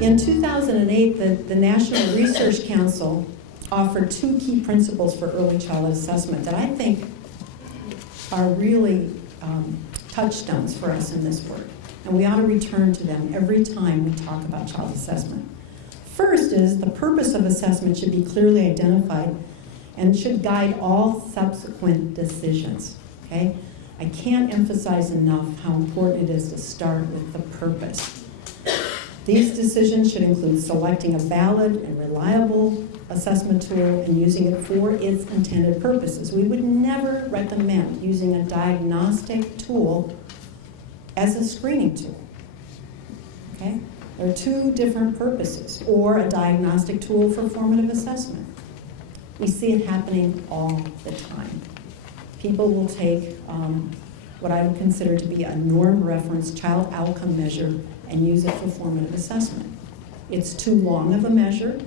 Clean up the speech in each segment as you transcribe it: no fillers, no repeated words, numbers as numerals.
In 2008, the National Research Council offered 2 key principles for early childhood assessment that I think are really touchstones for us in this work. And we ought to return to them every time we talk about child assessment. First is the purpose of assessment should be clearly identified and should guide all subsequent decisions, okay? I can't emphasize enough how important it is to start with the purpose. These decisions should include selecting a valid and reliable assessment tool and using it for its intended purposes. We would never recommend using a diagnostic tool as a screening tool, okay? There are 2 different purposes, or a diagnostic tool for formative assessment. We see it happening all the time. People will take what I would consider to be a norm reference child outcome measure and use it for formative assessment. It's too long of a measure.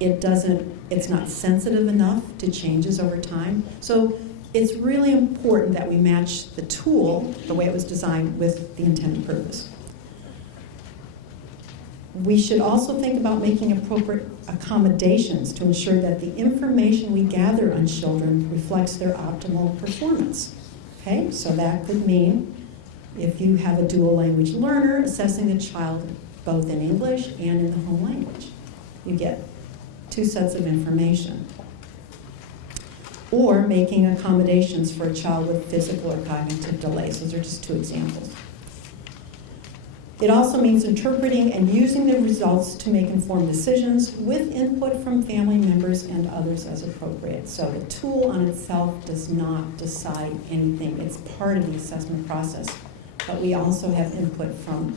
It's not sensitive enough to changes over time. So it's really important that we match the tool, the way it was designed, with the intended purpose. We should also think about making appropriate accommodations to ensure that the information we gather on children reflects their optimal performance. Okay, so that could mean if you have a dual language learner, assessing the child both in English and in the home language. You get 2 sets of information. Or making accommodations for a child with physical or cognitive delays. Those are just 2 examples. It also means interpreting and using the results to make informed decisions with input from family members and others as appropriate. So the tool on itself does not decide anything. It's part of the assessment process. But we also have input from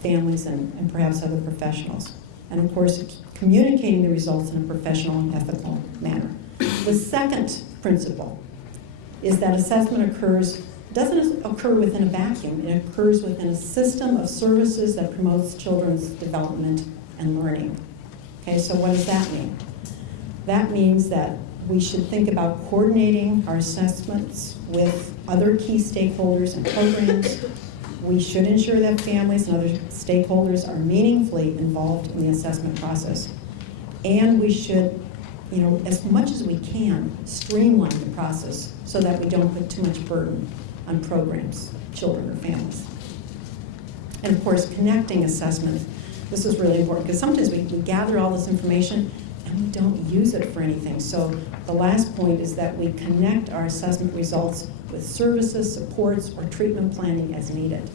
families and perhaps other professionals. And of course, communicating the results in a professional and ethical manner. The second principle is that assessment doesn't occur within a vacuum. It occurs within a system of services that promotes children's development and learning. Okay, so what does that mean? That means that we should think about coordinating our assessments with other key stakeholders and programs. We should ensure that families and other stakeholders are meaningfully involved in the assessment process. And we should, as much as we can, streamline the process so that we don't put too much burden on programs, children, or families. And of course, connecting assessment. This is really important because sometimes we gather all this information and we don't use it for anything. So the last point is that we connect our assessment results with services, supports, or treatment planning as needed.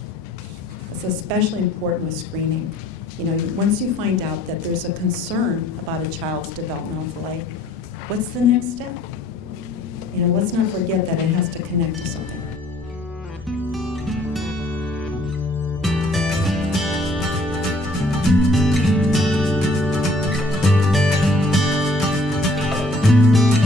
It's especially important with screening. Once you find out that there's a concern about a child's developmental delay, what's the next step? Let's not forget that it has to connect to something